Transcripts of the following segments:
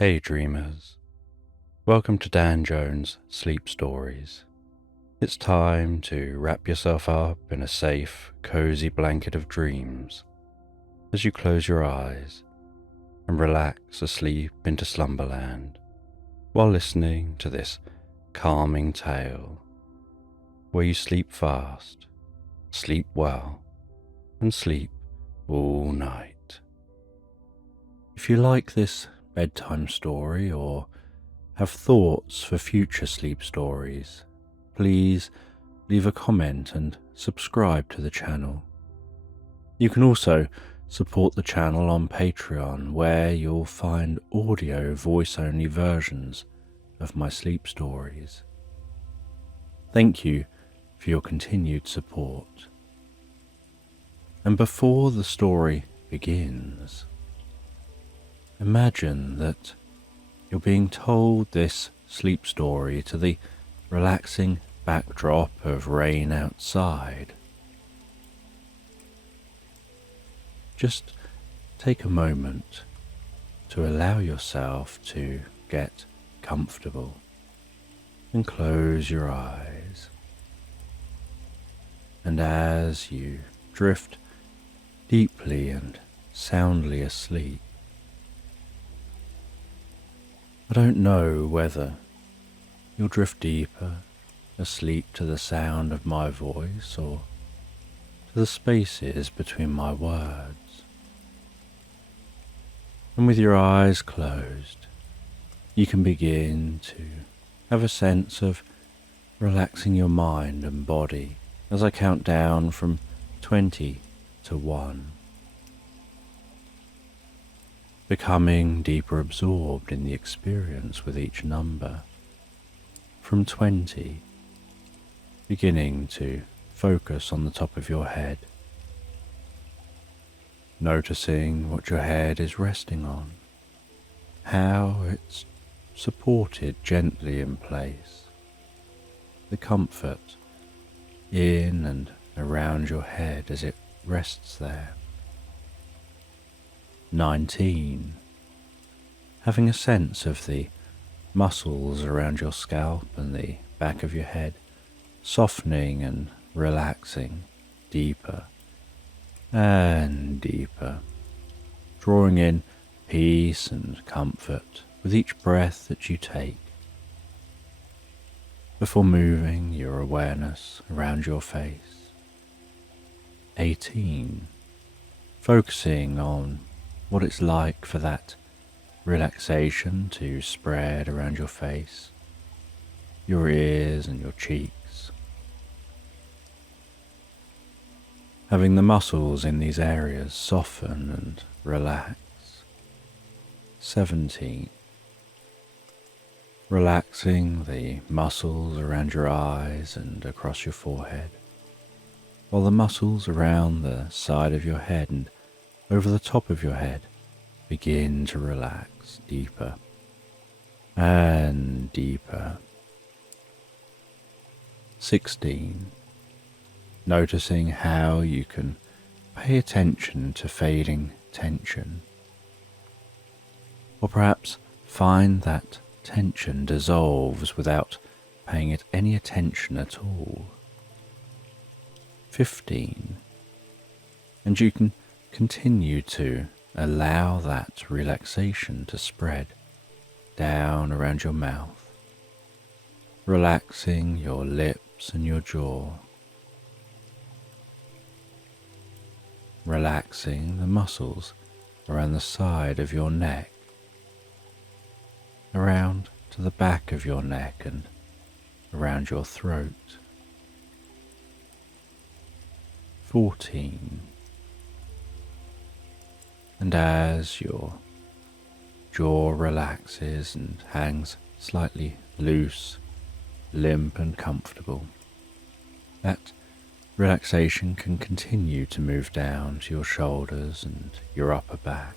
Hey dreamers, welcome to Dan Jones' Sleep Stories. It's time to wrap yourself up in a safe, cozy blanket of dreams as you close your eyes and relax asleep into slumberland while listening to this calming tale where you sleep fast, sleep well, and sleep all night. If you like this bedtime story or have thoughts for future sleep stories, please leave a comment and subscribe to the channel. You can also support the channel on Patreon, where you'll find audio voice-only versions of my sleep stories. Thank you for your continued support. And before the story begins, imagine that you're being told this sleep story to the relaxing backdrop of rain outside. Just take a moment to allow yourself to get comfortable and close your eyes. And as you drift deeply and soundly asleep, I don't know whether you'll drift deeper asleep to the sound of my voice or to the spaces between my words. And with your eyes closed, you can begin to have a sense of relaxing your mind and body as I count down from 20 to 1. Becoming deeper absorbed in the experience with each number. From 20, beginning to focus on the top of your head, noticing what your head is resting on, how it's supported gently in place, the comfort in and around your head as it rests there. 19. Having a sense of the muscles around your scalp and the back of your head softening and relaxing deeper and deeper, drawing in peace and comfort with each breath that you take, before moving your awareness around your face. 18. Focusing on what it's like for that relaxation to spread around your face, your ears and your cheeks. Having the muscles in these areas soften and relax. 17. Relaxing the muscles around your eyes and across your forehead, while the muscles around the side of your head and over the top of your head begin to relax deeper and deeper. 16. Noticing how you can pay attention to fading tension, or perhaps find that tension dissolves without paying it any attention at all. 15. And you can continue to allow that relaxation to spread down around your mouth, relaxing your lips and your jaw, relaxing the muscles around the side of your neck, around to the back of your neck and around your throat. 14. And as your jaw relaxes and hangs slightly loose, limp and comfortable, that relaxation can continue to move down to your shoulders and your upper back.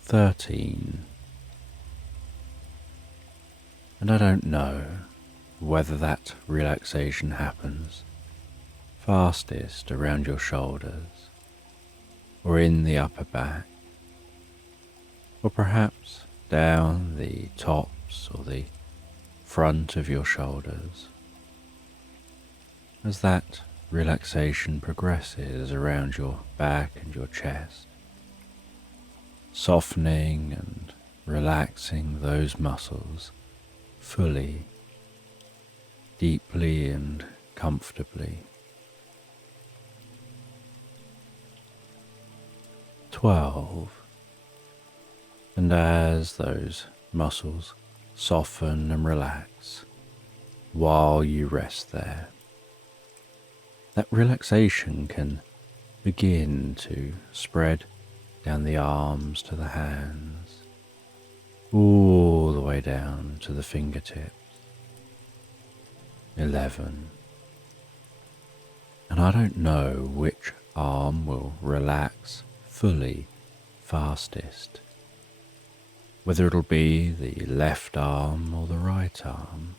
13. And I don't know whether that relaxation happens fastest around your shoulders, or in the upper back, or perhaps down the tops or the front of your shoulders. As that relaxation progresses around your back and your chest, softening and relaxing those muscles fully, deeply and comfortably. 12. And as those muscles soften and relax while you rest there, that relaxation can begin to spread down the arms to the hands, all the way down to the fingertips. 11. And I don't know which arm will relax fully fastest, whether it'll be the left arm or the right arm,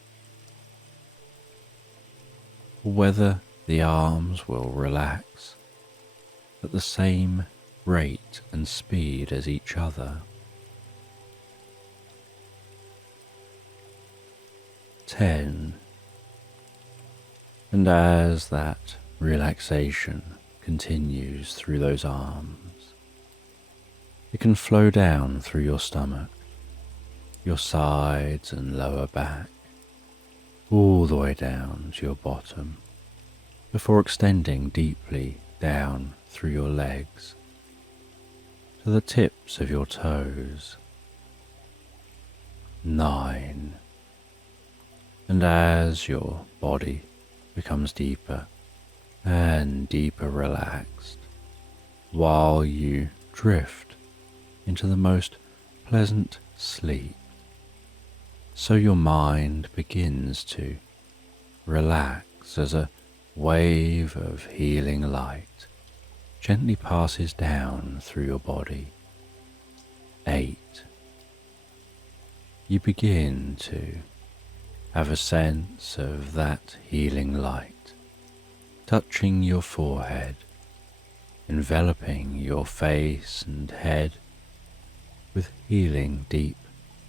or whether the arms will relax at the same rate and speed as each other. 10. And as that relaxation continues through those arms, it can flow down through your stomach, your sides and lower back, all the way down to your bottom, before extending deeply down through your legs to the tips of your toes. 9. And as your body becomes deeper and deeper relaxed, while you drift into the most pleasant sleep, so your mind begins to relax as a wave of healing light gently passes down through your body. 8. You begin to have a sense of that healing light touching your forehead, enveloping your face and head with healing deep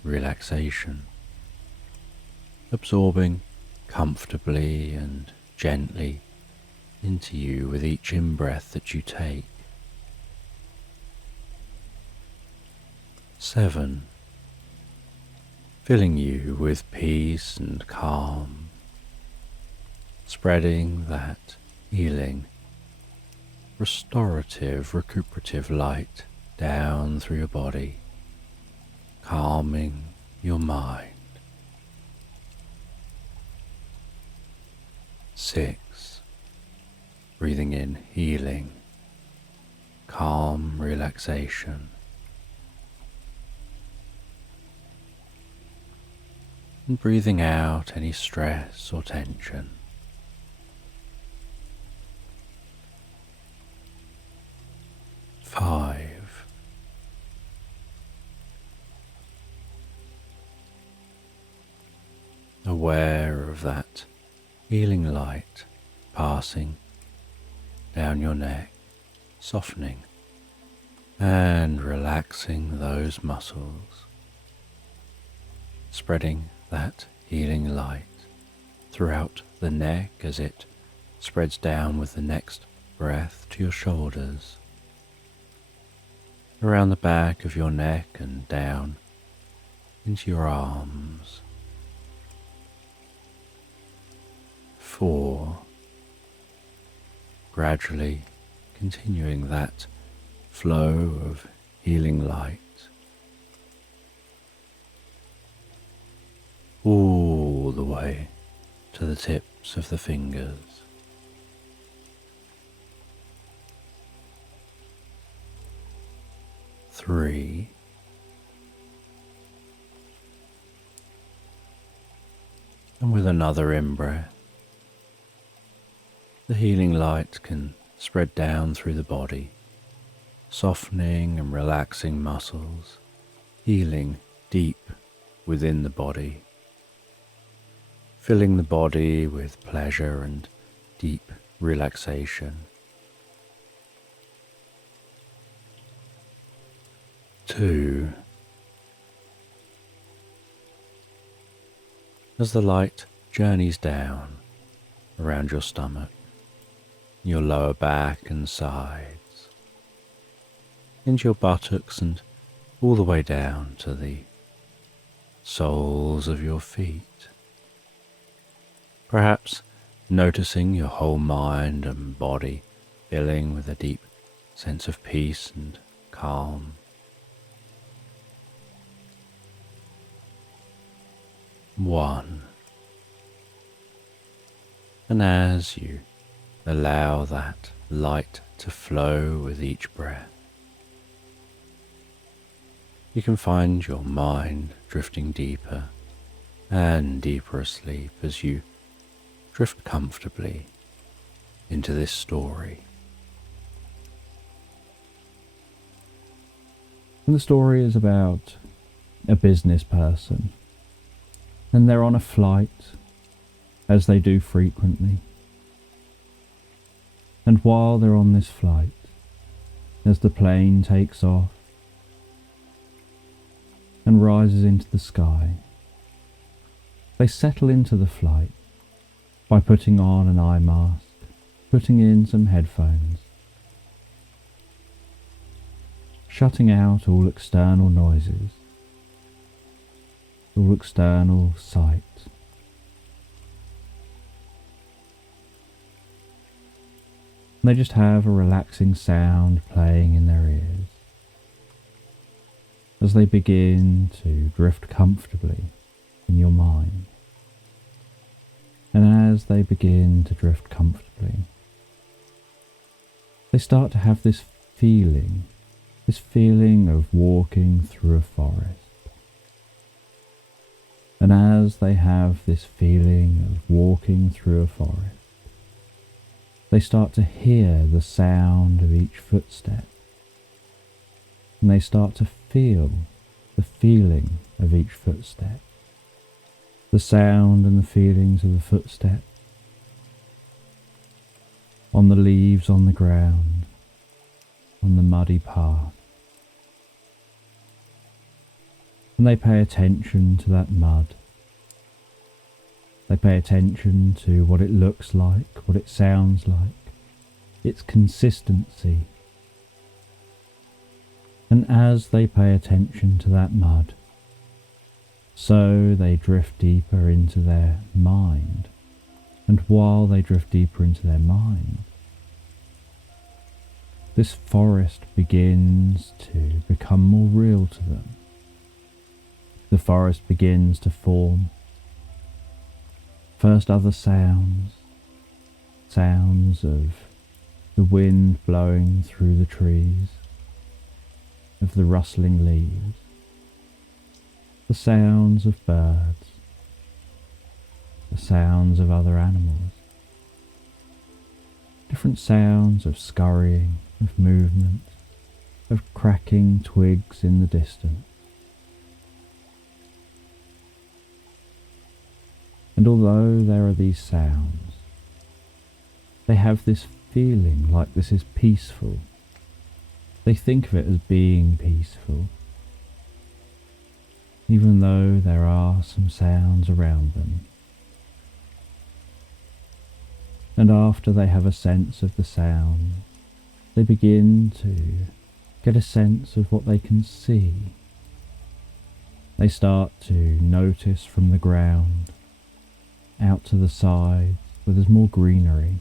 relaxation, absorbing comfortably and gently into you with each in-breath that you take. 7. Filling you with peace and calm, spreading that healing, restorative, recuperative light down through your body, calming your mind. 6. Breathing in healing, calm relaxation. And breathing out any stress or tension. 5. Aware of that healing light passing down your neck, softening and relaxing those muscles, spreading that healing light throughout the neck as it spreads down with the next breath to your shoulders, around the back of your neck and down into your arms. 4. Gradually continuing that flow of healing light all the way to the tips of the fingers. 3. And with another in-breath, the healing light can spread down through the body, softening and relaxing muscles, healing deep within the body, filling the body with pleasure and deep relaxation. 2. As the light journeys down around your stomach, your lower back and sides, into your buttocks and all the way down to the soles of your feet. Perhaps noticing your whole mind and body filling with a deep sense of peace and calm. 1. And as you allow that light to flow with each breath, you can find your mind drifting deeper and deeper asleep as you drift comfortably into this story. And the story is about a business person, and they're on a flight, as they do frequently. And while they're on this flight, as the plane takes off and rises into the sky, they settle into the flight by putting on an eye mask, putting in some headphones, shutting out all external noises, all external sight. They just have a relaxing sound playing in their ears as they begin to drift comfortably in your mind. And as they begin to drift comfortably, they start to have this feeling of walking through a forest. And as they have this feeling of walking through a forest, they start to hear the sound of each footstep. And they start to feel the feeling of each footstep. The sound and the feelings of the footstep on the leaves on the ground, on the muddy path. And they pay attention to that mud. They pay attention to what it looks like, what it sounds like, its consistency. And as they pay attention to that mud, so they drift deeper into their mind. And while they drift deeper into their mind, this forest begins to become more real to them. The forest begins to form. First other sounds of the wind blowing through the trees, of the rustling leaves, the sounds of birds, the sounds of other animals, different sounds of scurrying, of movement, of cracking twigs in the distance. And although there are these sounds, they have this feeling like this is peaceful. They think of it as being peaceful, even though there are some sounds around them. And after they have a sense of the sound, they begin to get a sense of what they can see. They start to notice from the ground out to the sides where there's more greenery.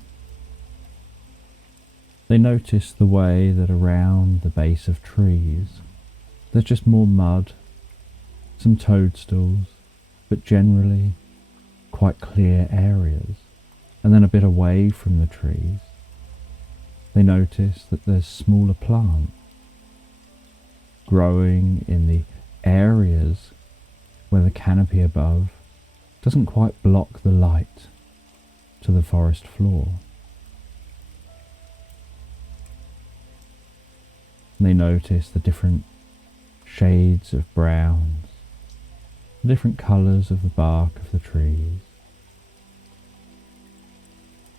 They notice the way that around the base of trees there's just more mud, some toadstools, but generally quite clear areas. And then a bit away from the trees, they notice that there's smaller plants growing in the areas where the canopy above doesn't quite block the light to the forest floor. And they notice the different shades of browns, the different colours of the bark of the trees.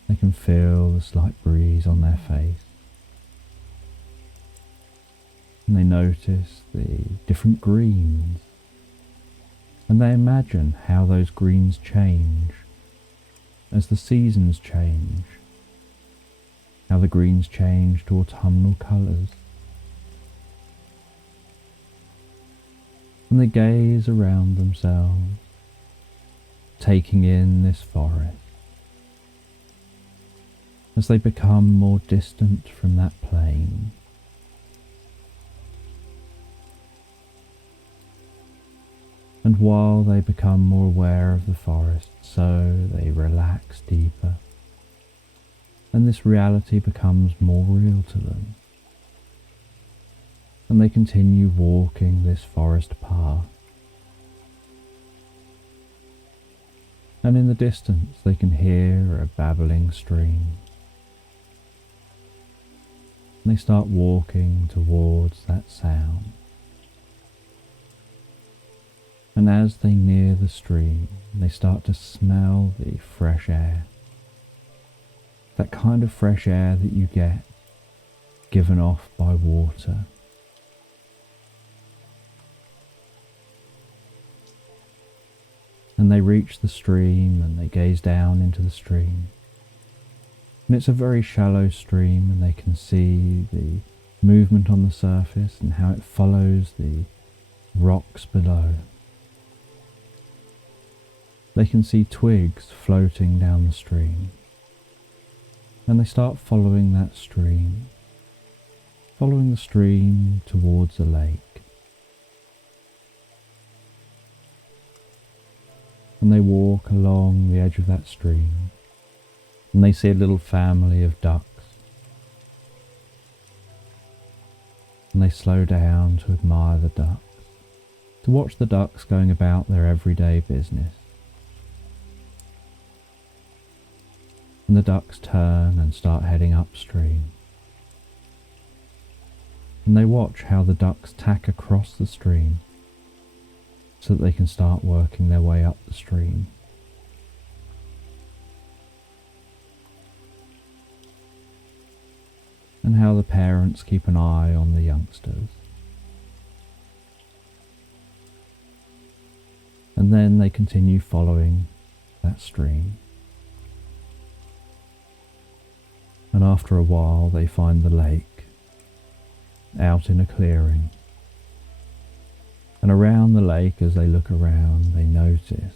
They can feel the slight breeze on their face. And they notice the different greens, and they imagine how those greens change as the seasons change, how the greens change to autumnal colours. And they gaze around themselves, taking in this forest. As they become more distant from that plain, and while they become more aware of the forest, so they relax deeper, and this reality becomes more real to them. And they continue walking this forest path. And in the distance they can hear a babbling stream. And they start walking towards that sound. And as they near the stream, they start to smell the fresh air. That kind of fresh air that you get given off by water. And they reach the stream and they gaze down into the stream. And it's a very shallow stream, and they can see the movement on the surface and how it follows the rocks below. They can see twigs floating down the stream. And they start following that stream, following the stream towards a lake. And they walk along the edge of that stream, and they see a little family of ducks. And they slow down to admire the ducks, to watch the ducks going about their everyday business. And the ducks turn and start heading upstream. And they watch how the ducks tack across the stream so that they can start working their way up the stream. And how the parents keep an eye on the youngsters. And then they continue following that stream. And after a while they find the lake out in a clearing. And around the lake, as they look around, they notice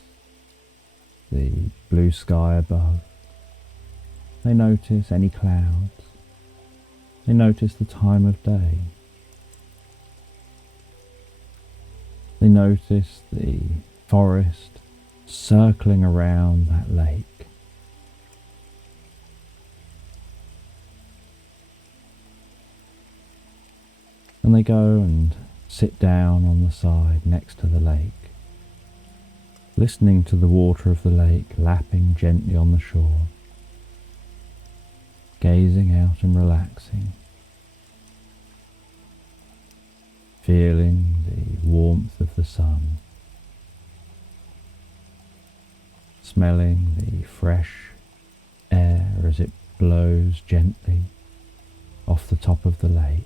the blue sky above. They notice any clouds. They notice the time of day. They notice the forest circling around that lake. And they go and sit down on the side next to the lake, listening to the water of the lake lapping gently on the shore, gazing out and relaxing, feeling the warmth of the sun, smelling the fresh air as it blows gently off the top of the lake.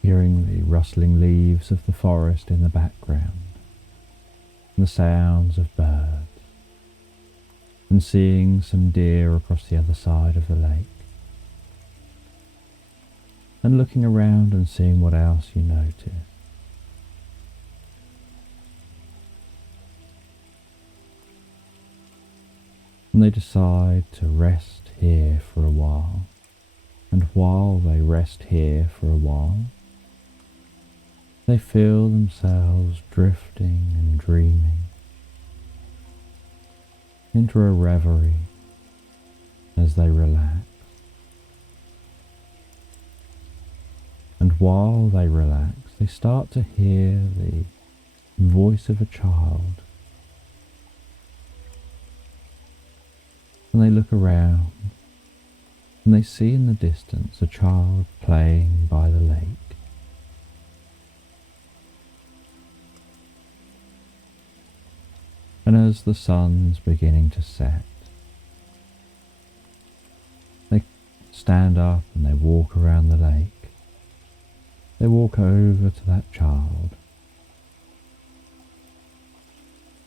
Hearing the rustling leaves of the forest in the background, and the sounds of birds, and seeing some deer across the other side of the lake, and looking around and seeing what else you notice. And they decide to rest here for a while, and while they rest here for a while, they feel themselves drifting and dreaming into a reverie as they relax. And while they relax, they start to hear the voice of a child. And they look around and they see in the distance a child playing by the lake. And as the sun's beginning to set, they stand up and they walk around the They walk over to that child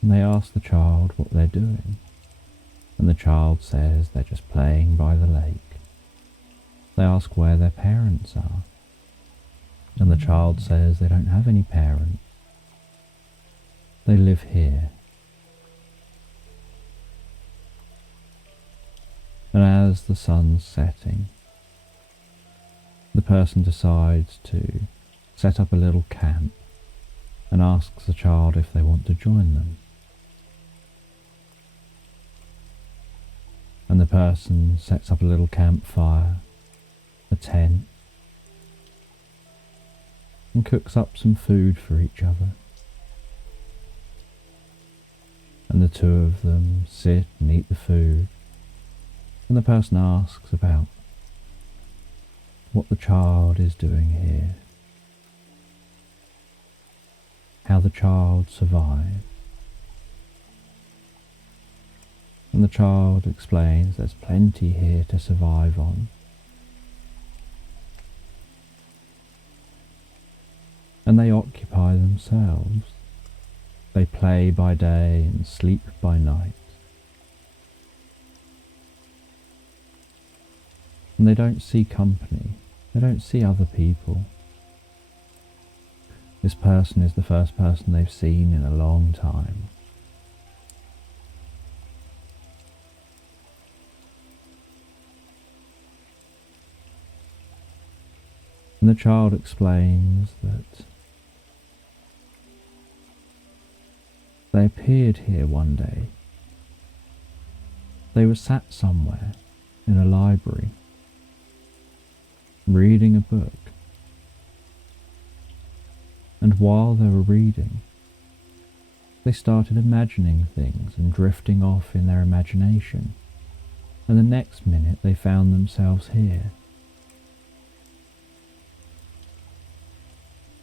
and they ask the child what they're doing. And the child says they're just playing by the lake. They ask where their parents are. And the child says they don't have any parents. They live here. And as the sun's setting, the person decides to set up a little camp and asks the child if they want to join them. And the person sets up a little campfire, a tent, and cooks up some food for each other. And the two of them sit and eat the food, and the person asks about what the child is doing here, how the child survives. And the child explains there's plenty here to survive on. And they occupy themselves. They play by day and sleep by night. And they don't see company. They don't see other people. This person is the first person they've seen in a long time. And the child explains that they appeared here one day. They were sat somewhere in a library, reading a book. And while they were reading, they started imagining things and drifting off in their imagination. And the next minute they found themselves here.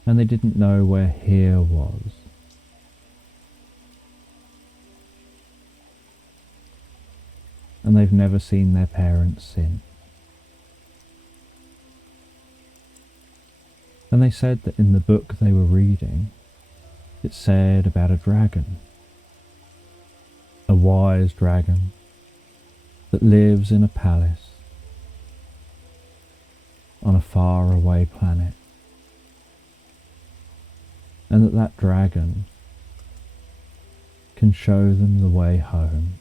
And they didn't know where here was. And they've never seen their parents since. And they said that in the book they were reading, it said about a dragon, a wise dragon that lives in a palace on a faraway planet. And that dragon can show them the way home.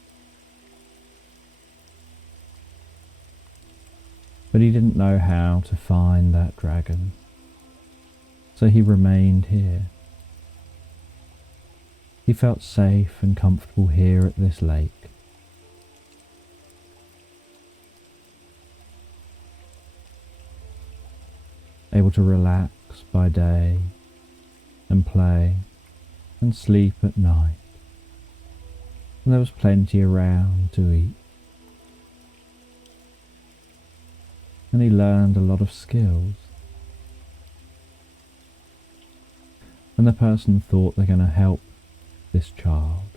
But he didn't know how to find that dragon, so he remained here. He felt safe and comfortable here at this lake. Able to relax by day and play and sleep at night. And there was plenty around to eat. And he learned a lot of skills. And the person thought they're going to help this child.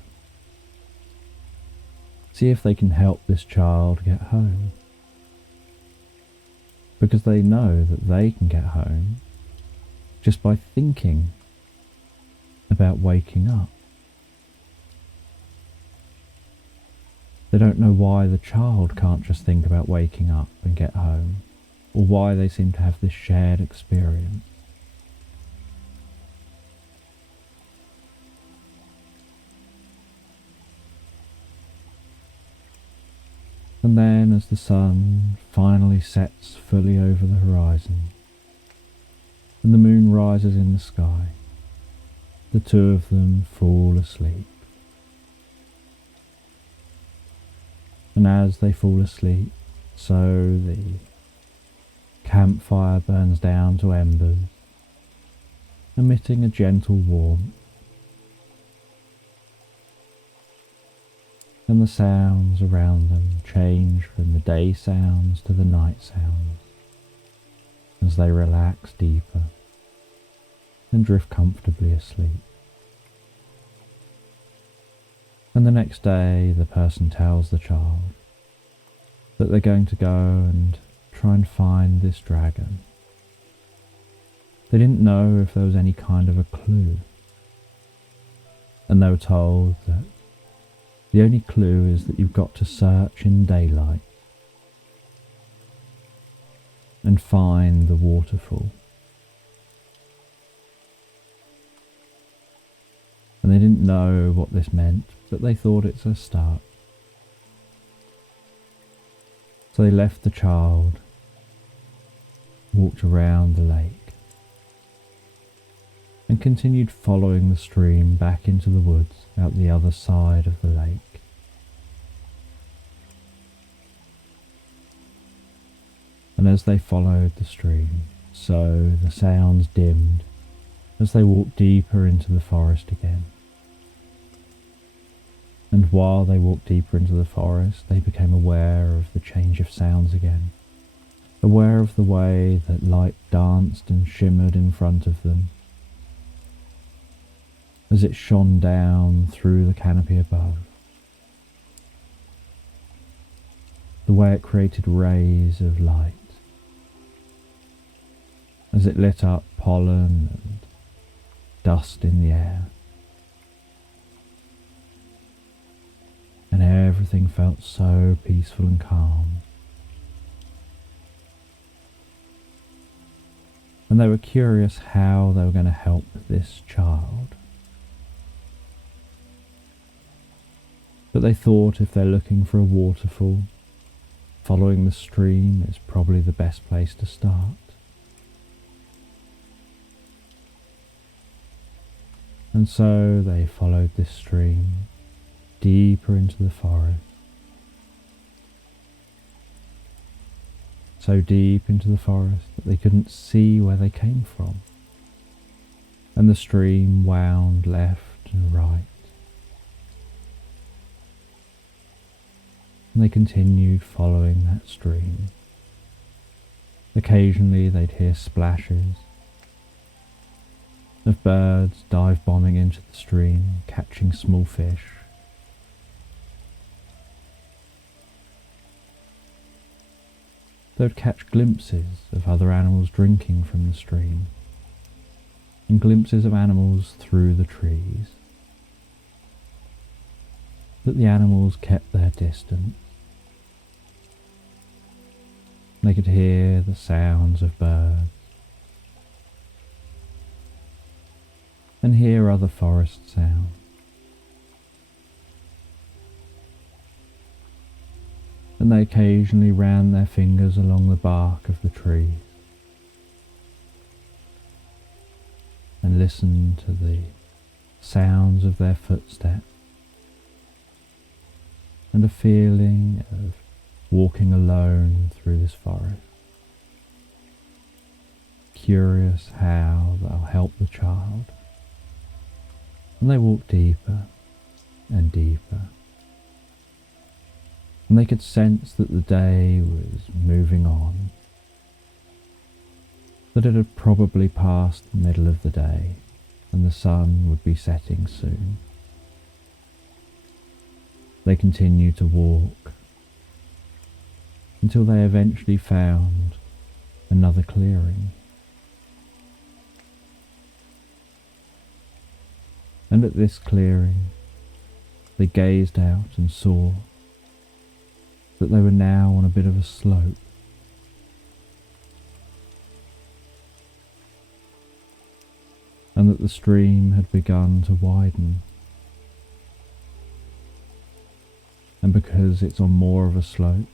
See if they can help this child get home. Because they know that they can get home just by thinking about waking up. They don't know why the child can't just think about waking up and get home, or why they seem to have this shared experience. And then as the sun finally sets fully over the horizon, and the moon rises in the sky, the two of them fall asleep. And as they fall asleep, so the campfire burns down to embers, emitting a gentle warmth. And the sounds around them change from the day sounds to the night sounds, as they relax deeper and drift comfortably asleep. And the next day the person tells the child that they're going to go and try and find this dragon. They didn't know if there was any kind of a clue, and they were told that the only clue is that you've got to search in daylight and find the waterfall. And they didn't know what this meant, but they thought it's a start. So they left the child, walked around the lake, and continued following the stream back into the woods out the other side of the lake. And as they followed the stream, so the sounds dimmed as they walked deeper into the forest again. And while they walked deeper into the forest, they became aware of the change of sounds again, aware of the way that light danced and shimmered in front of them, as it shone down through the canopy above, the way it created rays of light, as it lit up pollen and dust in the air. And everything felt so peaceful and calm. And they were curious how they were going to help this child. But they thought if they're looking for a waterfall, following the stream is probably the best place to start. And so they followed this stream deeper into the forest, so deep into the forest that they couldn't see where they came from, and the stream wound left and right. And they continued following that stream. Occasionally they'd hear splashes of birds dive bombing into the stream, catching small fish. They would catch glimpses of other animals drinking from the stream, and glimpses of animals through the trees. But the animals kept their distance. They could hear the sounds of birds, and hear other forest sounds. And they occasionally ran their fingers along the bark of the trees and listened to the sounds of their footsteps, and a feeling of walking alone through this forest, curious how they'll help the child. And they walked deeper and deeper, and they could sense that the day was moving on, that it had probably passed the middle of the day and the sun would be setting soon. They continued to walk until they eventually found another clearing. And at this clearing, they gazed out and saw that they were now on a bit of a slope. And that the stream had begun to widen. And because it's on more of a slope,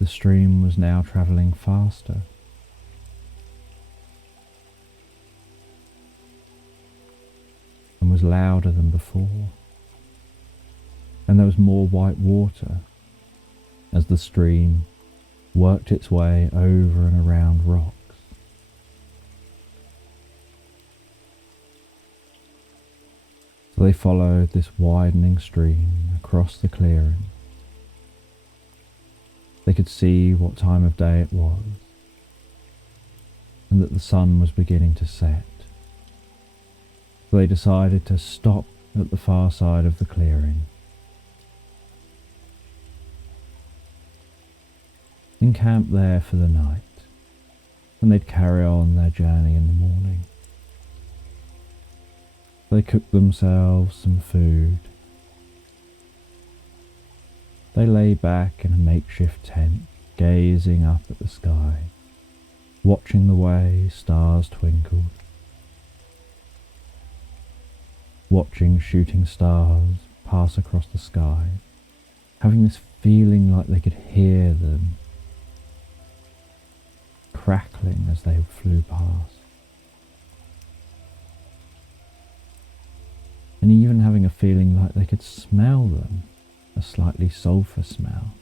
the stream was now travelling faster. And was louder than before. And there was more white water as the stream worked its way over and around rocks. So they followed this widening stream across the clearing. They could see what time of day it was, and that the sun was beginning to set. So they decided to stop at the far side of the clearing. Encamp there for the night, and they'd carry on their journey in the morning. They cooked themselves some food. They lay back in a makeshift tent, gazing up at the sky, watching the way stars twinkled, watching shooting stars pass across the sky, having this feeling like they could hear them crackling as they flew past. And even having a feeling like they could smell them, a slightly sulphur smell.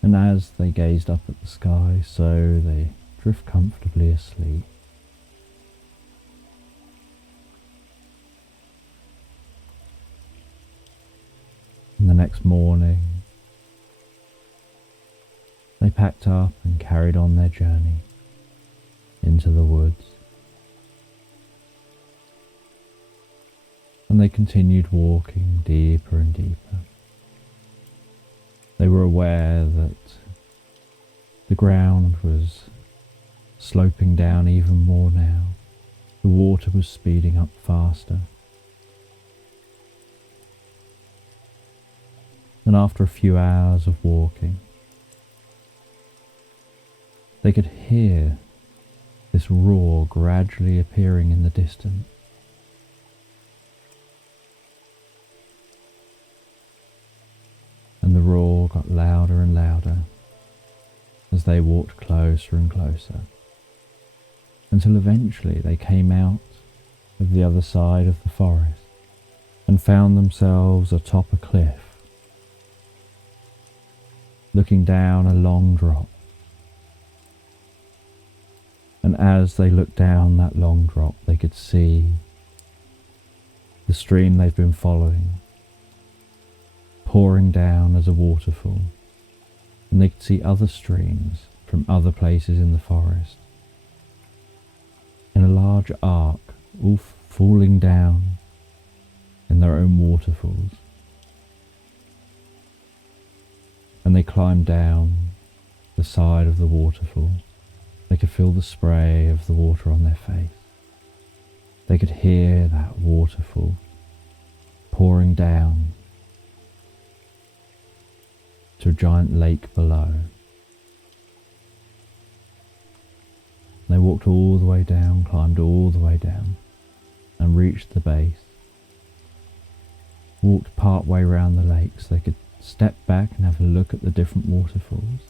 And as they gazed up at the sky, so they drift comfortably asleep. And the next morning, they packed up and carried on their journey into the woods. And they continued walking deeper and deeper. They were aware that the ground was sloping down even more now. The water was speeding up faster. And after a few hours of walking, they could hear this roar gradually appearing in the distance. And the roar got louder and louder as they walked closer and closer, until eventually they came out of the other side of the forest and found themselves atop a cliff, looking down a long drop. And as they looked down that long drop, they could see the stream they've been following pouring down as a waterfall, and they could see other streams from other places in the forest in a large arc, all falling down in their own waterfalls. And they climbed down the side of the waterfall. They could feel the spray of the water on their face. They could hear that waterfall pouring down to a giant lake below. They walked all the way down, climbed all the way down, and reached the base. Walked part way round the lake so they could step back and have a look at the different waterfalls.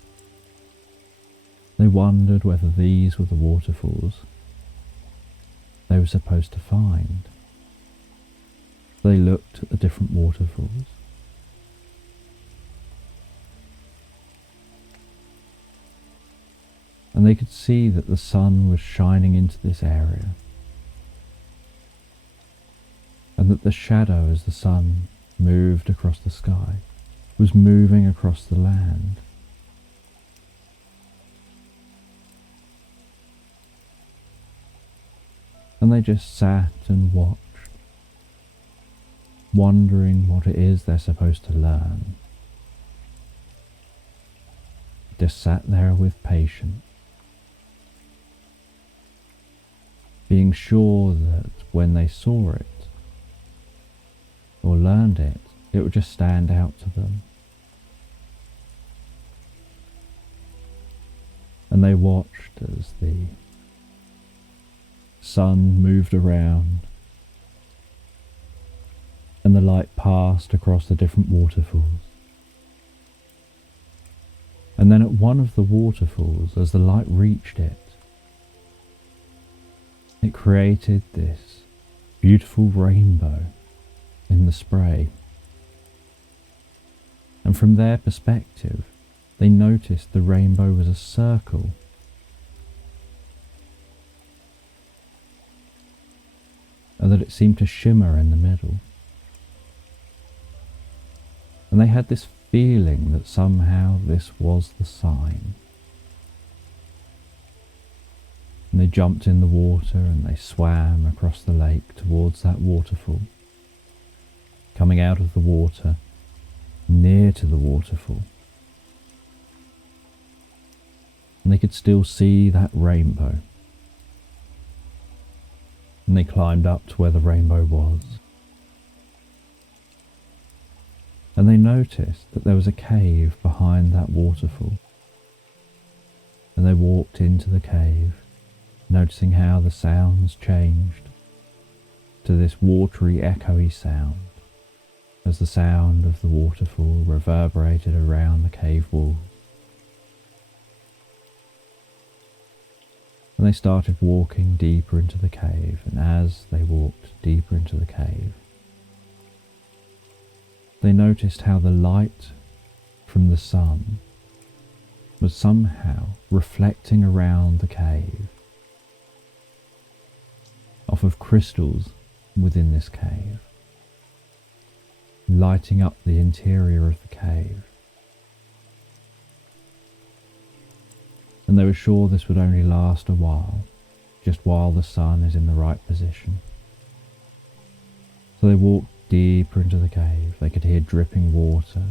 They wondered whether these were the waterfalls they were supposed to find. They looked at the different waterfalls. And they could see that the sun was shining into this area, and that the shadow as the sun moved across the sky was moving across the land. And they just sat and watched, wondering what it is they're supposed to learn. Just sat there with patience, being sure that when they saw it or learned it, it would just stand out to them. And they watched as the sun moved around and the light passed across the different waterfalls. And then at one of the waterfalls, as the light reached it, it created this beautiful rainbow in the spray. And from their perspective, they noticed the rainbow was a circle. And that it seemed to shimmer in the middle. And they had this feeling that somehow this was the sign. And they jumped in the water and they swam across the lake towards that waterfall. Coming out of the water, to the waterfall. And they could still see that rainbow. And they climbed up to where the rainbow was. And they noticed that there was a cave behind that waterfall. And they walked into the cave, noticing how the sounds changed to this watery, echoey sound as the sound of the waterfall reverberated around the cave wall. And they started walking deeper into the cave, and as they walked deeper into the cave, they noticed how the light from the sun was somehow reflecting around the cave off of crystals within this cave, lighting up the interior of the cave. And they were sure this would only last a while, just while the sun is in the right position. So they walked deeper into the cave. They could hear dripping water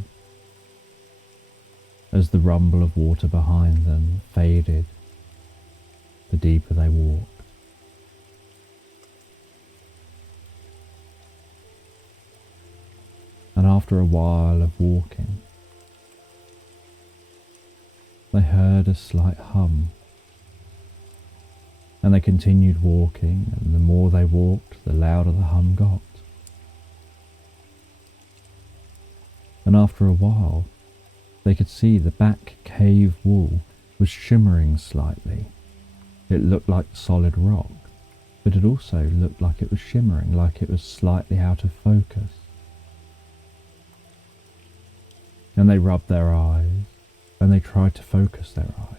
as the rumble of water behind them faded the deeper they walked. And after a while of walking, they heard a slight hum. And they continued walking, and the more they walked, the louder the hum got. And after a while, they could see the back cave wall was shimmering slightly. It looked like solid rock, but it also looked like it was shimmering, like it was slightly out of focus. And they rubbed their eyes, and they tried to focus their eyes,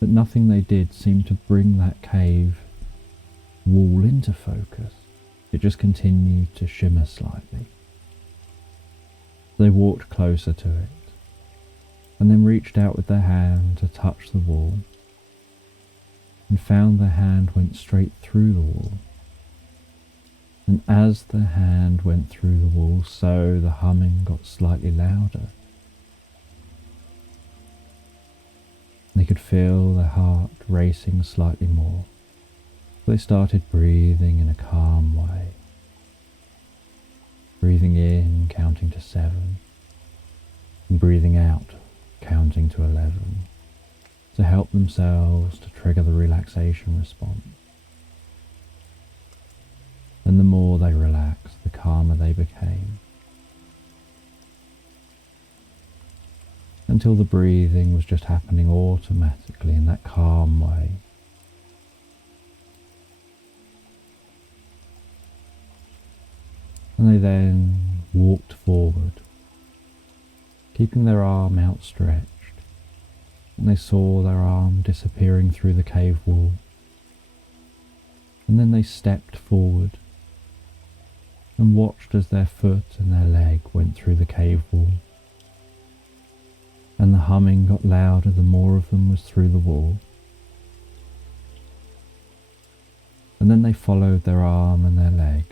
but nothing they did seemed to bring that cave wall into focus. It just continued to shimmer slightly. They walked closer to it, and then reached out with their hand to touch the wall, and found their hand went straight through the wall. And as the hand went through the wall, so the humming got slightly louder. They could feel their heart racing slightly more. They started breathing in a calm way. Breathing in, counting to 7, and breathing out, counting to 11, to help themselves to trigger the relaxation response. And the more they relaxed, the calmer they became, until the breathing was just happening automatically in that calm way. And they then walked forward, keeping their arm outstretched, and they saw their arm disappearing through the cave wall. And then they stepped forward and watched as their foot and their leg went through the cave wall. And the humming got louder the more of them was through the wall. And then they followed their arm and their leg,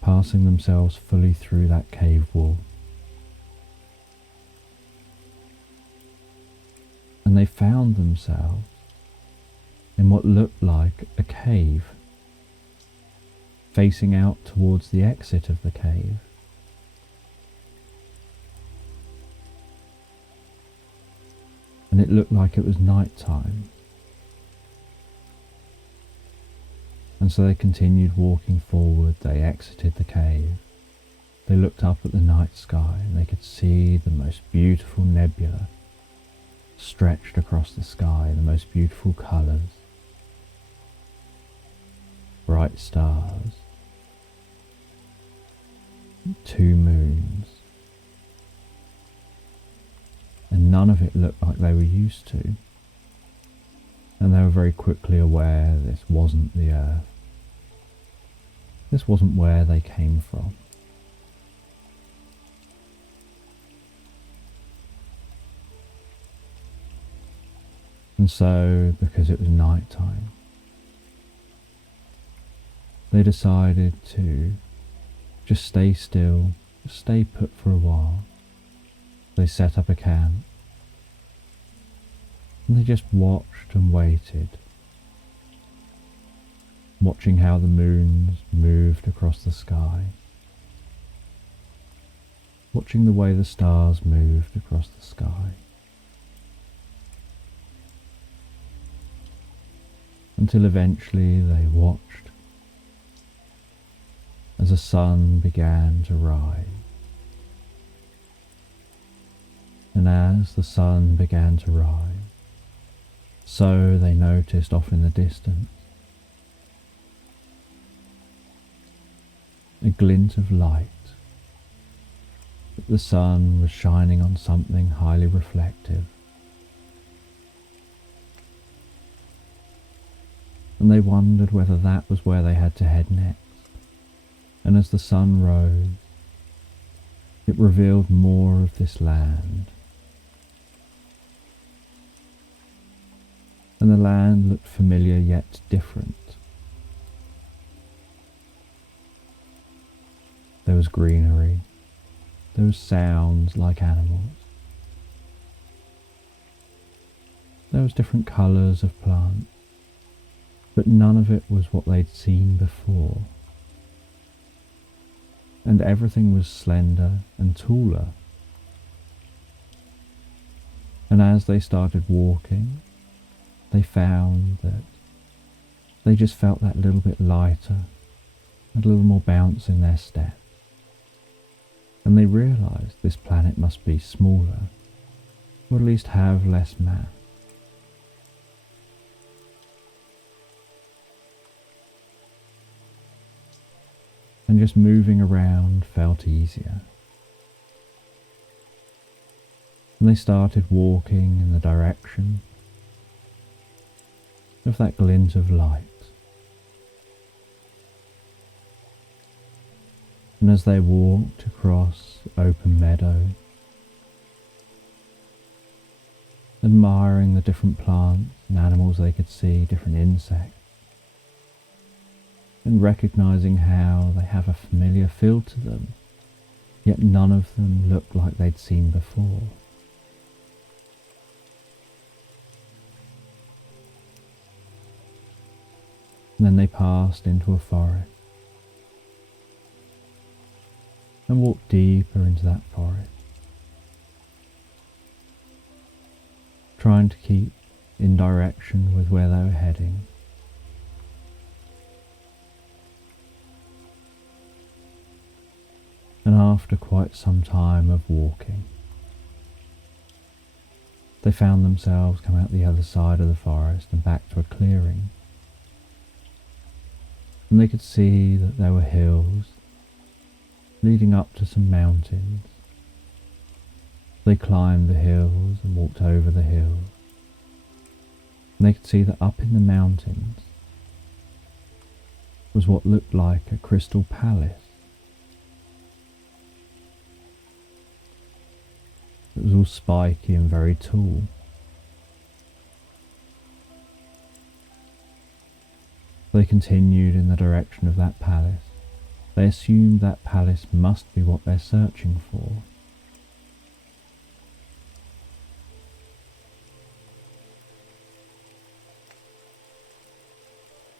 passing themselves fully through that cave wall. And they found themselves in what looked like a cave, facing out towards the exit of the cave. And it looked like it was night time. And so they continued walking forward. They exited the cave. They looked up at the night sky, and they could see the most beautiful nebula stretched across the sky, the most beautiful colours, bright stars, 2 moons, and none of it looked like they were used to. And they were very quickly aware this wasn't the Earth. This wasn't where they came from. And so, because it was night time, they decided to just stay still, stay put for a while, set up a camp, and they just watched and waited, watching how the moons moved across the sky, watching the way the stars moved across the sky, until eventually they watched as the sun began to rise. And as the sun began to rise, so they noticed off in the distance a glint of light, that the sun was shining on something highly reflective. And they wondered whether that was where they had to head next. And as the sun rose, it revealed more of this land. And the land looked familiar yet different. There was greenery, there was sounds like animals, there was different colours of plants, but none of it was what they'd seen before. And everything was slender and taller. And as they started walking, they found that they just felt that little bit lighter, a little more bounce in their step. And they realised this planet must be smaller, or at least have less mass. And just moving around felt easier. And they started walking in the direction of that glint of light. And as they walked across open meadow, admiring the different plants and animals they could see, different insects, and recognizing how they have a familiar feel to them, yet none of them looked like they'd seen before. And then they passed into a forest and walked deeper into that forest, trying to keep in direction with where they were heading. And after quite some time of walking, they found themselves coming out the other side of the forest and back to a clearing. And they could see that there were hills leading up to some mountains. They climbed the hills and walked over the hills. And they could see that up in the mountains was what looked like a crystal palace. It was all spiky and very tall. They continued in the direction of that palace. They assumed that palace must be what they're searching for.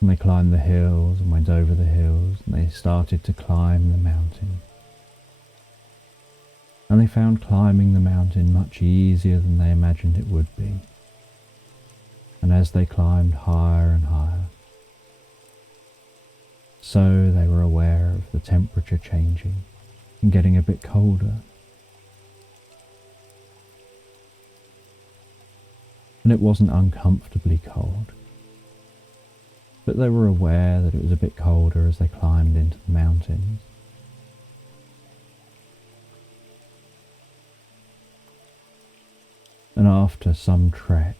And they climbed the hills and went over the hills, and they started to climb the mountain. And they found climbing the mountain much easier than they imagined it would be. And as they climbed higher and higher, so they were aware of the temperature changing and getting a bit colder. And it wasn't uncomfortably cold, but they were aware that it was a bit colder as they climbed into the mountains. And after some trek,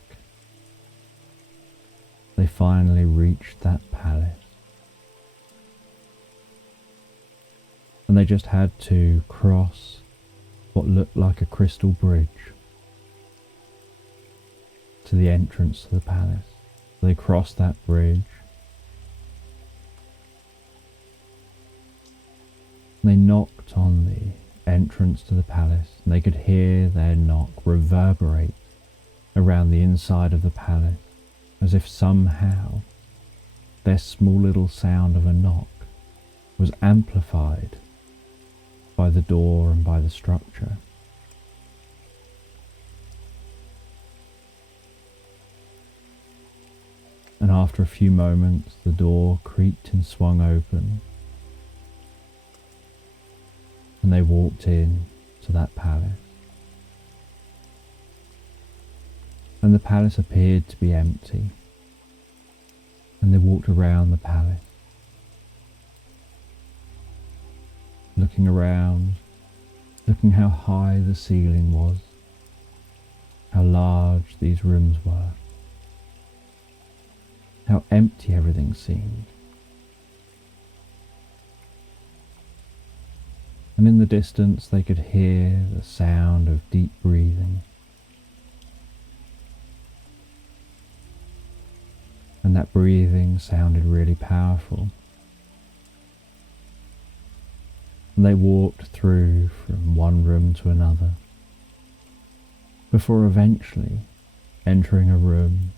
they finally reached that palace. And they just had to cross what looked like a crystal bridge to the entrance to the palace. They crossed that bridge. They knocked on the entrance to the palace, and they could hear their knock reverberate around the inside of the palace, as if somehow their small little sound of a knock was amplified by the door and by the structure. And after a few moments, the door creaked and swung open, and they walked in to that palace. And the palace appeared to be empty, and they walked around the palace, looking around, looking how high the ceiling was, how large these rooms were, how empty everything seemed. And in the distance they could hear the sound of deep breathing. And that breathing sounded really powerful. And they walked through from one room to another, before eventually entering a room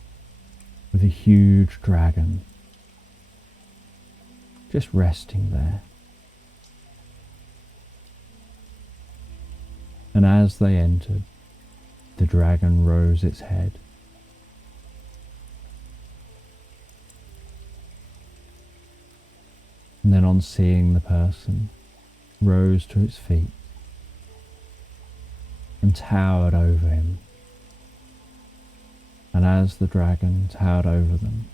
with a huge dragon just resting there. And as they entered, the dragon rose its head. And then, on seeing the person, rose to its feet and towered over him. And as the dragon towered over them,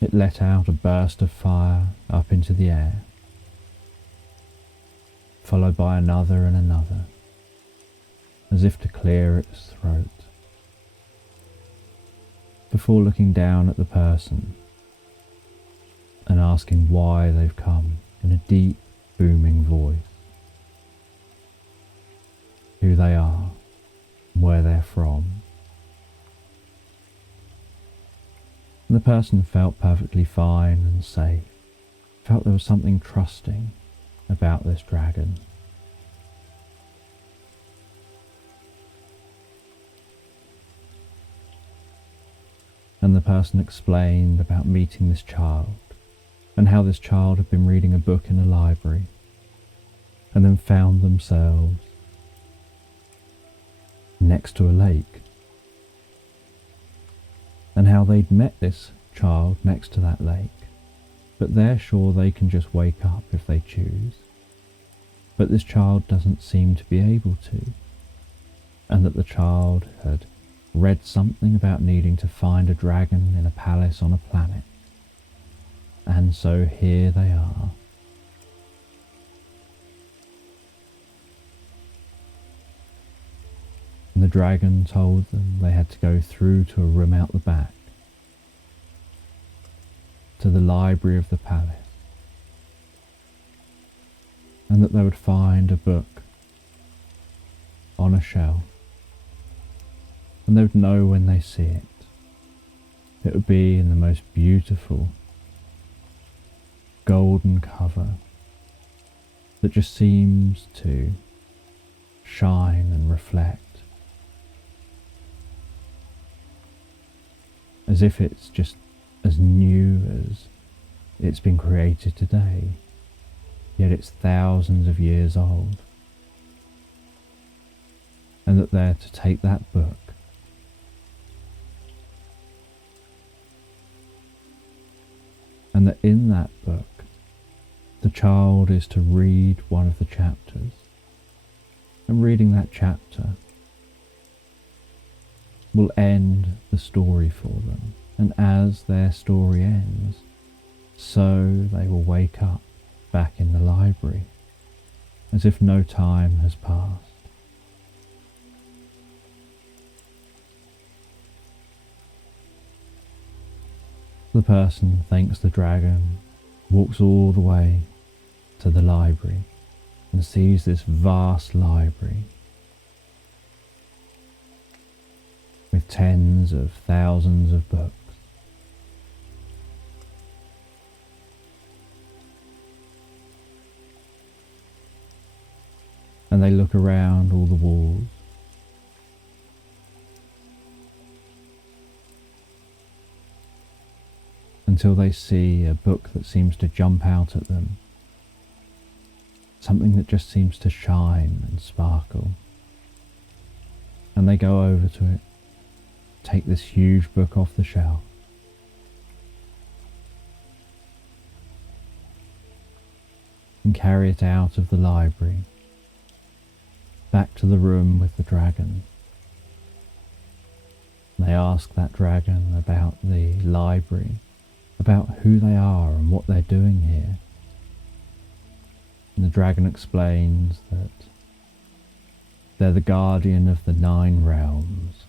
it let out a burst of fire up into the air, followed by another and another, as if to clear its throat, before looking down at the person and asking why they've come in a deep, booming voice, who they are, where they're from. And the person felt perfectly fine and safe, felt there was something trusting about this dragon. And the person explained about meeting this child, and how this child had been reading a book in a library, and then found themselves next to a lake, and how they'd met this child next to that lake, but they're sure they can just wake up if they choose, but this child doesn't seem to be able to, and that the child had read something about needing to find a dragon in a palace on a planet, and so here they are. And the dragon told them they had to go through to a room out the back, to the library of the palace, and that they would find a book on a shelf, and they would know when they see it. It would be in the most beautiful golden cover that just seems to shine and reflect, as if it's just as new as it's been created today, yet it's thousands of years old. And that they're to take that book and that in that book the child is to read one of the chapters, and reading that chapter will end the story for them, and as their story ends, so they will wake up back in the library as if no time has passed. The person thanks the dragon, walks all the way to the library, and sees this vast library with tens of thousands of books. and they look around all the walls. Until they see a book that seems to jump out at them. Something that just seems to shine and sparkle. And they go over to it, take this huge book off the shelf, and carry it out of the library, back to the room with the dragon. They ask that dragon about the library, about who they are and what they're doing here. And the dragon explains that they're the guardian of the 9 realms,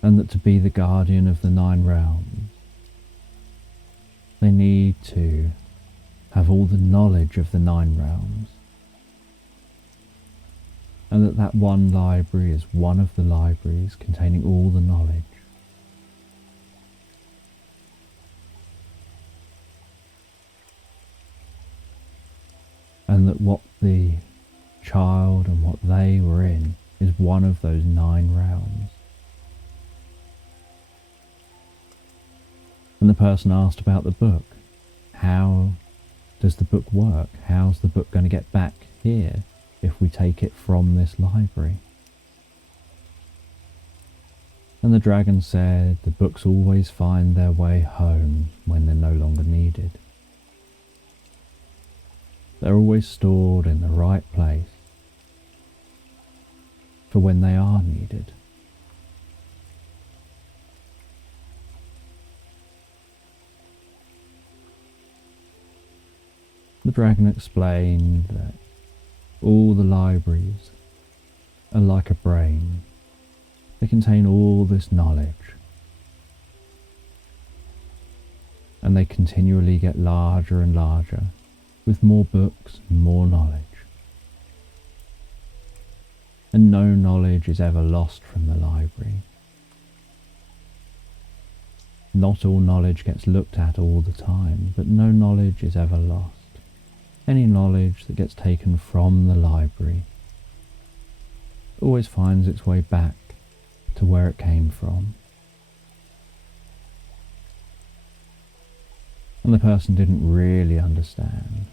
and that to be the guardian of the 9 realms, they need to have all the knowledge of the 9 realms, and that one library is one of the libraries containing all the knowledge. And that what the child and what they were in is one of those 9 realms. And the person asked about the book. How does the book work? How's the book going to get back here if we take it from this library? And the dragon said the books always find their way home when they're no longer needed. They're always stored in the right place for when they are needed. The dragon explained that all the libraries are like a brain. They contain all this knowledge, and they continually get larger and larger, with more books and more knowledge. And no knowledge is ever lost from the library. Not all knowledge gets looked at all the time, but no knowledge is ever lost. Any knowledge that gets taken from the library always finds its way back to where it came from. And the person didn't really understand,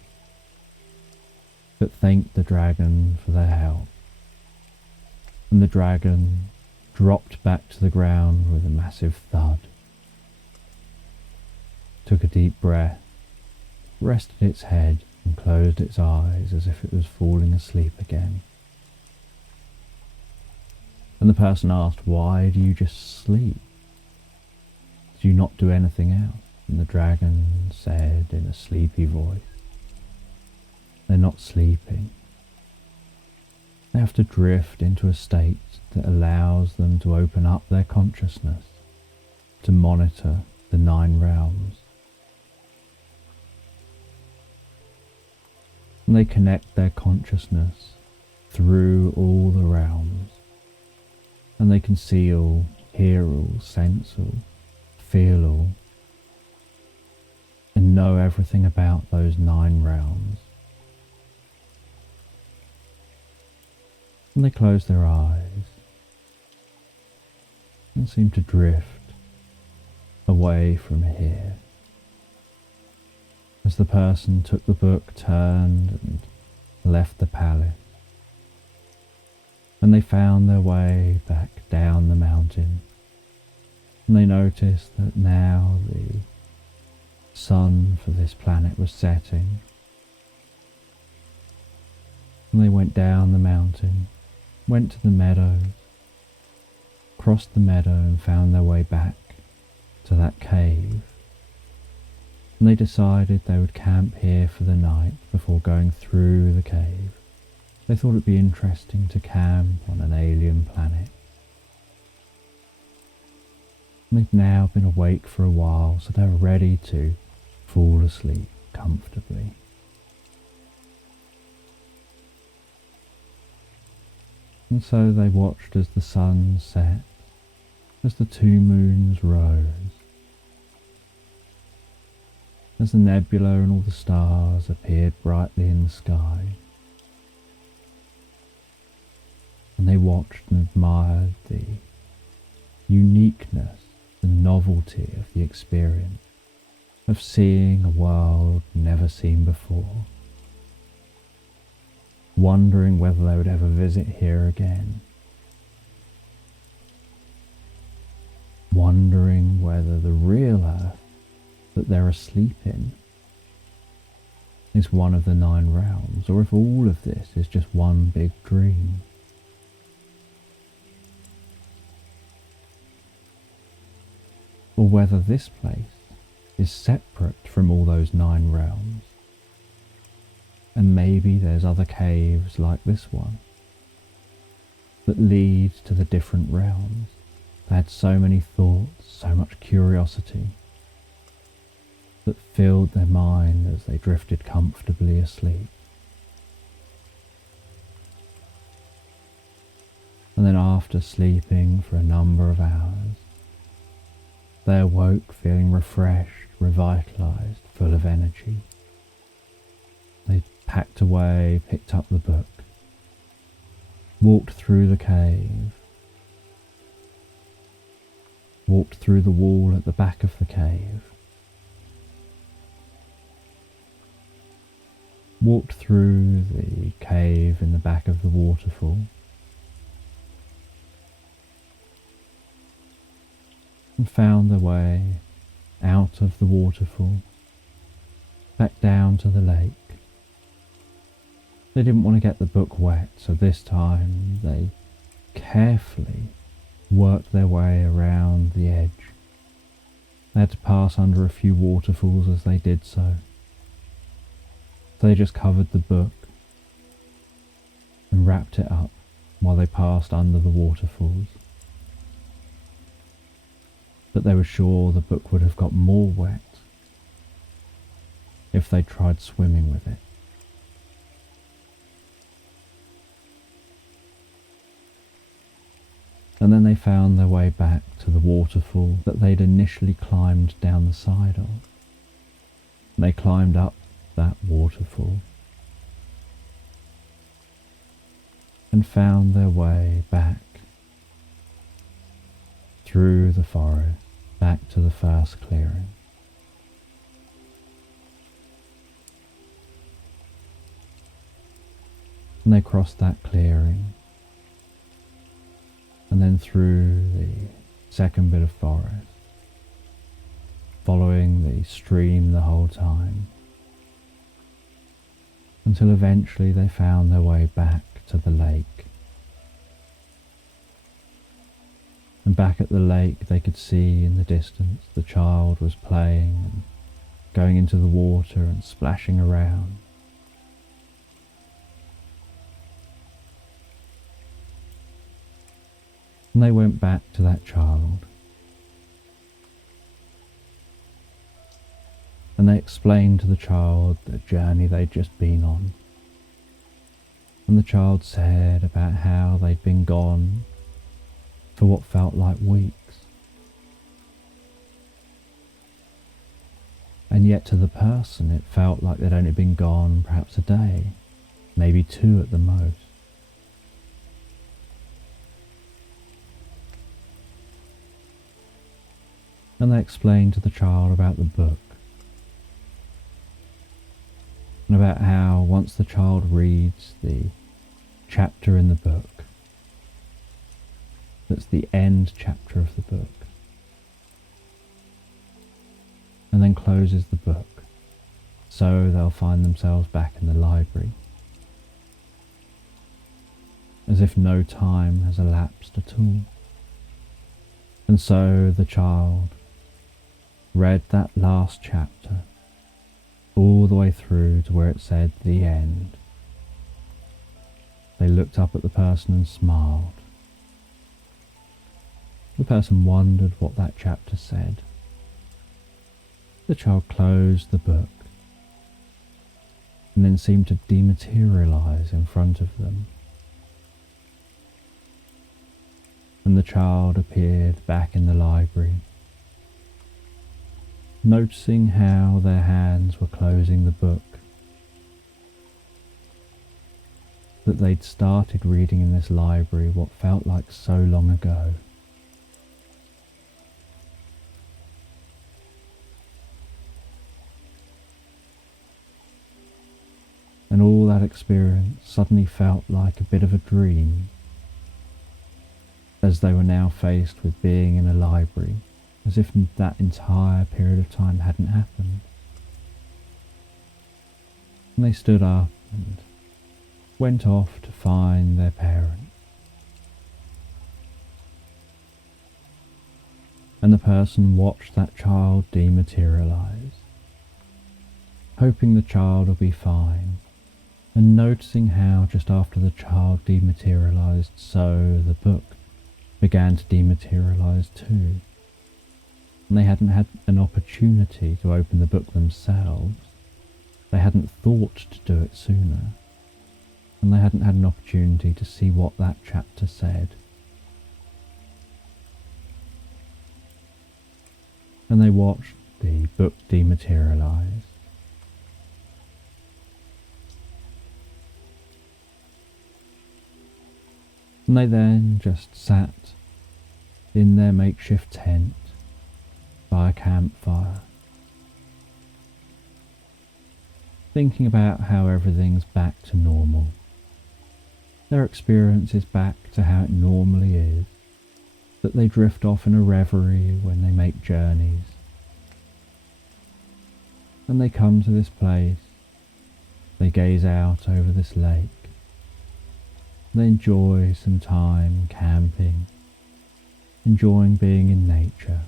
but thanked the dragon for their help. And the dragon dropped back to the ground with a massive thud, took a deep breath, rested its head and closed its eyes as if it was falling asleep again. And the person asked, "Why do you just sleep? Do you not do anything else?" And the dragon said in a sleepy voice, "They're not sleeping. They have to drift into a state that allows them to open up their consciousness to monitor the 9 realms. And they connect their consciousness through all the realms, and they can see all, hear all, sense all, feel all, and know everything about those 9 realms. And they close their eyes and seem to drift away from here. As the person took the book, turned and left the palace, and they found their way back down the mountain, and they noticed that now the sun for this planet was setting, and they went down the mountain, went to the meadows, crossed the meadow and found their way back to that cave. And they decided they would camp here for the night before going through the cave. They thought it'd be interesting to camp on an alien planet. And they'd now been awake for a while, so they were ready to fall asleep comfortably. And so they watched as the sun set, as the 2 moons rose. as the nebula and all the stars appeared brightly in the sky, and they watched and admired the uniqueness, the novelty of the experience of seeing a world never seen before, wondering whether they would ever visit here again, wondering whether the real Earth that they're asleep in is one of the 9 realms, or if all of this is just one big dream. Or whether this place is separate from all those 9 realms, and maybe there's other caves like this one that lead to the different realms. They had so many thoughts, so much curiosity that filled their mind as they drifted comfortably asleep. And then after sleeping for a number of hours, they awoke feeling refreshed, revitalized, full of energy. They packed away, picked up the book, walked through the cave, walked through the wall at the back of the cave, walked through the cave in the back of the waterfall, and found their way out of the waterfall, back down to the lake. They didn't want to get the book wet, so this time they carefully worked their way around the edge. They had to pass under a few waterfalls as they did so. They just covered the book and wrapped it up while they passed under the waterfalls. But they were sure the book would have got more wet if they tried swimming with it. And then they found their way back to the waterfall that they'd initially climbed down the side of. And they climbed up that waterfall and found their way back through the forest, back to the first clearing. And they crossed that clearing and then through the second bit of forest, following the stream the whole time, until eventually they found their way back to the lake. And back at the lake they could see in the distance the child was playing and going into the water and splashing around. And they went back to that child. And they explained to the child the journey they'd just been on. And the child said about how they'd been gone for what felt like weeks. And yet to the person it felt like they'd only been gone perhaps a day, maybe 2 at the most. And they explained to the child about the book, and about how once the child reads the chapter in the book, that's the end chapter of the book, and then closes the book, so they'll find themselves back in the library, as if no time has elapsed at all. And so the child read that last chapter all the way through to where it said the end. They looked up at the person and smiled. The person wondered what that chapter said. The child closed the book and then seemed to dematerialize in front of them. And the child appeared back in the library, noticing how their hands were closing the book that they'd started reading in this library what felt like so long ago. And all that experience suddenly felt like a bit of a dream, as they were now faced with being in a library, as if that entire period of time hadn't happened. And they stood up and went off to find their parents. And the person watched that child dematerialize, hoping the child will be fine, and noticing how just after the child dematerialized, so the book began to dematerialize too. And they hadn't had an opportunity to open the book themselves. They hadn't thought to do it sooner. And they hadn't had an opportunity to see what that chapter said. And they watched the book dematerialize. And they then just sat in their makeshift tent by a campfire, thinking about how everything's back to normal. Their experience is back to how it normally is, that they drift off in a reverie when they make journeys. And they come to this place, they gaze out over this lake, they enjoy some time camping, enjoying being in nature.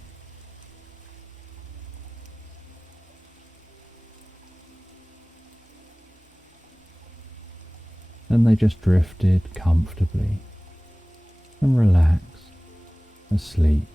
And they just drifted comfortably and relaxed asleep.